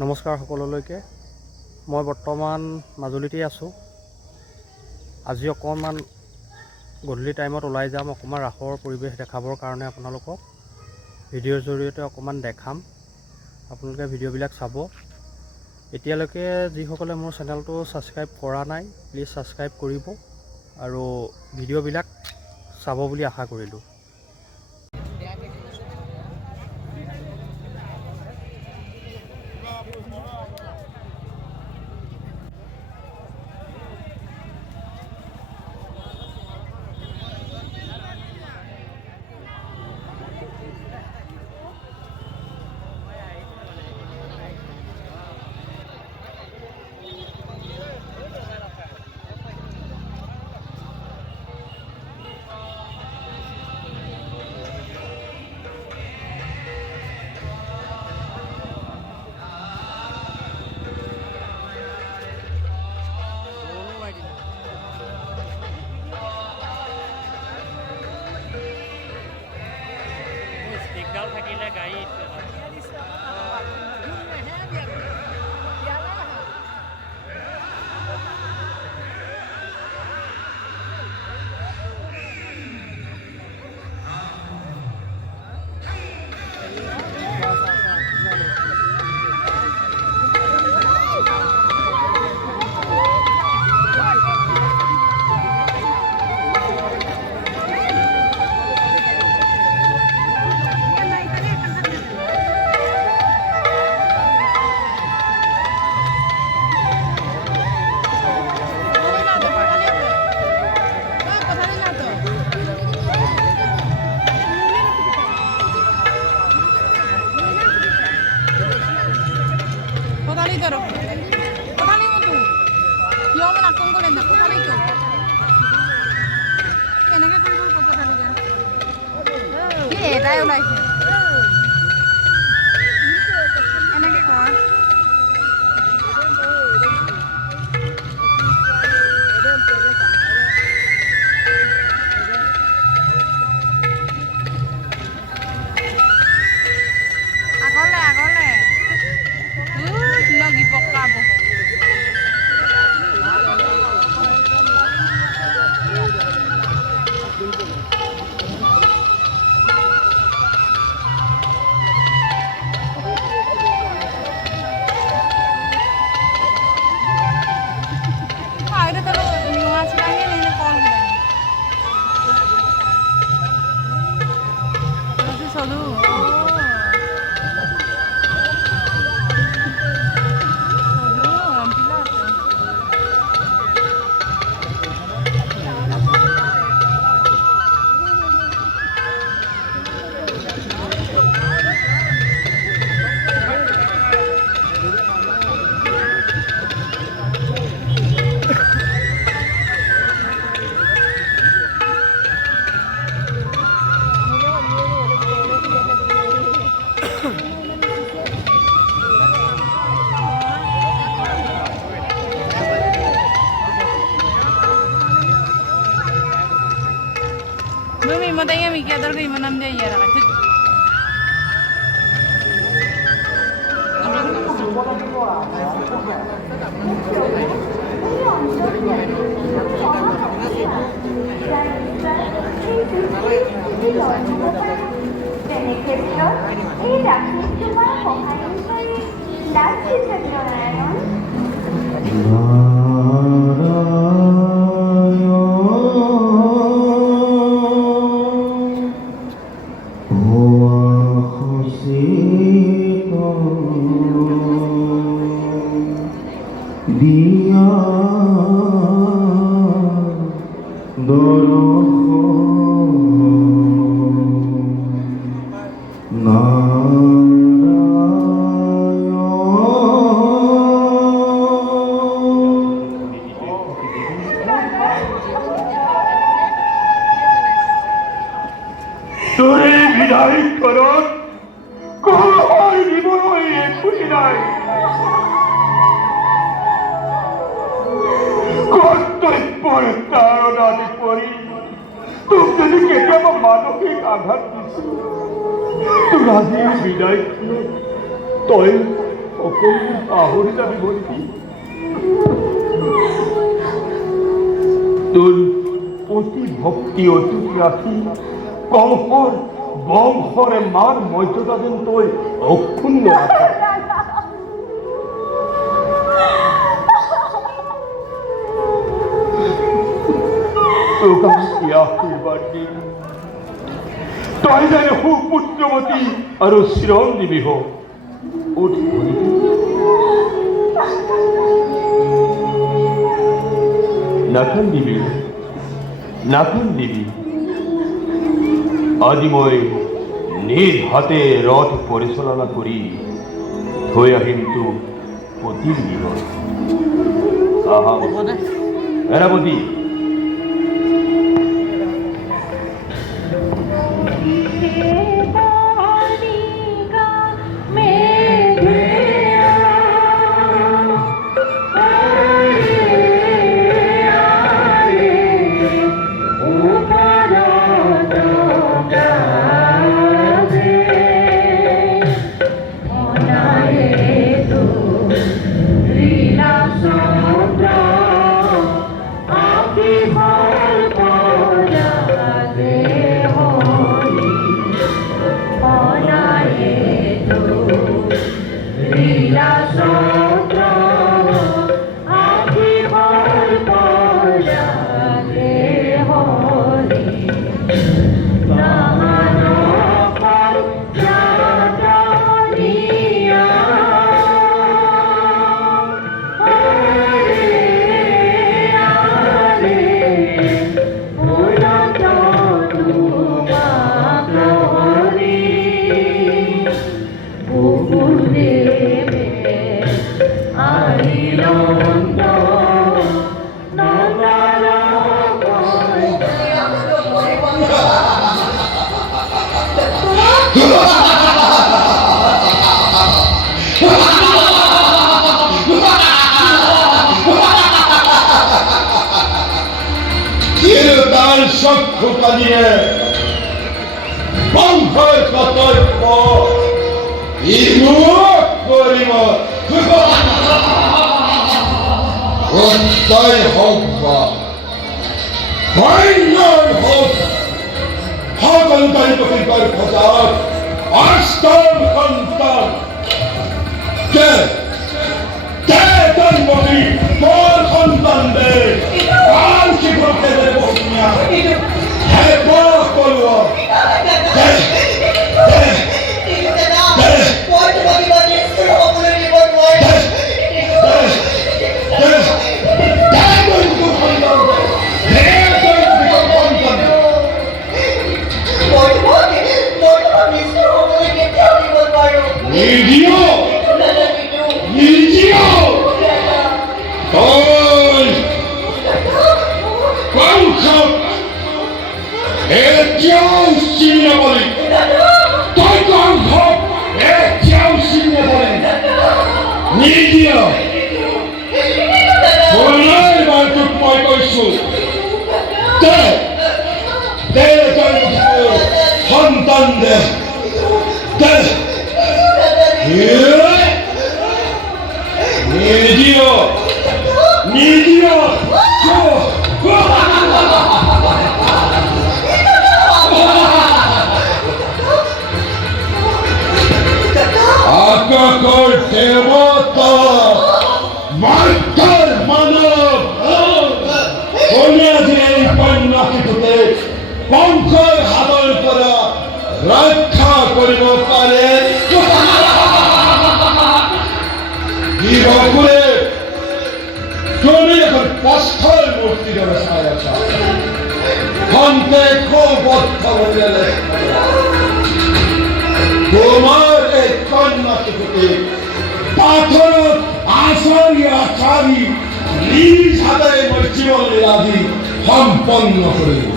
নমস্কাৰ সকলোলৈকে। মই বৰ্তমান মাজুলীতে আছোঁ। আজি অকণমান গধূলি টাইমত ওলাই যাম, অকণমান ৰাসৰ পৰিৱেশ দেখাবৰ কাৰণে আপোনালোকক ভিডিঅ'ৰ জৰিয়তে অকণমান দেখাম। আপোনালোকে ভিডিঅ'বিলাক চাব। এতিয়ালৈকে যিসকলে মোৰ চেনেলটো ছাবস্ক্ৰাইব কৰা নাই, প্লিজ ছাবস্ক্ৰাইব কৰিব আৰু ভিডিঅ'বিলাক চাব বুলি আশা কৰিলোঁ। থাকিলে গাড়ীত এটাই ওলাইছে এনেকে কৰ আগলে আগলে লগি পকাব Matanya mikir terus gimana dia ya rakyat. মানসিক আঘাত দিছিল তোৰ আজি বিদায় তই সকল পাহৰি যাবি ভণ্টি তোৰ অতি ভক্তি অটুট ৰাখি কংসৰ বংশৰে মাৰ মৰ্যাদা যেন তই অক্ষুণ্ণ ৰাখ তোক আমি কি আশীৰ্বাদ দিম তই যেন সুপুত্ৰৱতী আৰু চিৰঞ্জীৱী হ নাকান্দিবি নাকান্দিবি আজি মই নিজ হাতে ৰথ পৰিচালনা কৰি থৈ আহিম তোক পতিৰ গৃহত আহা এৰাপতি চক্ষুটা দিয়ে বংশৰ কৰ্তব্য ইমুখ কৰিব সত্যাই হওক বা সৈন্যই হওক সকলো পাৰিপাৰ্শ্বিকৰ খোজত অষ্টম সন্তান জন্মী তোৰ সন্তান দে কাল শিখৰতে দে বসুনীয়া হে বৰ কৰোঁ সন্তান দে নিদিও নিদিও আকাশৰ দেৱতা মাৰ্গৰ মানৱ কন্যাজী এই কন্যাশিশুতে বংশৰ হাতৰ পৰা ৰক্ষা কৰিব পাৰে সকলে তুমি এখন পাথৰ মূৰ্তিৰ দৰে চাই আছা খন্তে বদ্ধ তোমাৰ এই কন্যাশিশুকে পাথৰত আচাৰি আচাৰি নিজ হাতেৰে মই জীৱন লীলাদি সম্পন্ন কৰিম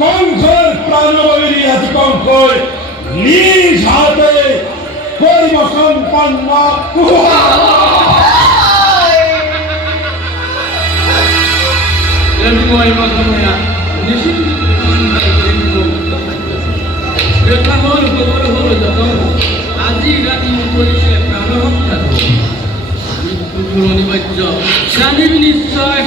কংসেৰ প্ৰাণবলী আজি কংসই নিজ হাতে পৰিবেশন কন্যা আজি ৰাতি কৰিছে প্ৰাণ হত্যা মৃত্যু অনিবাৰ্য জানিবি নিশ্চয়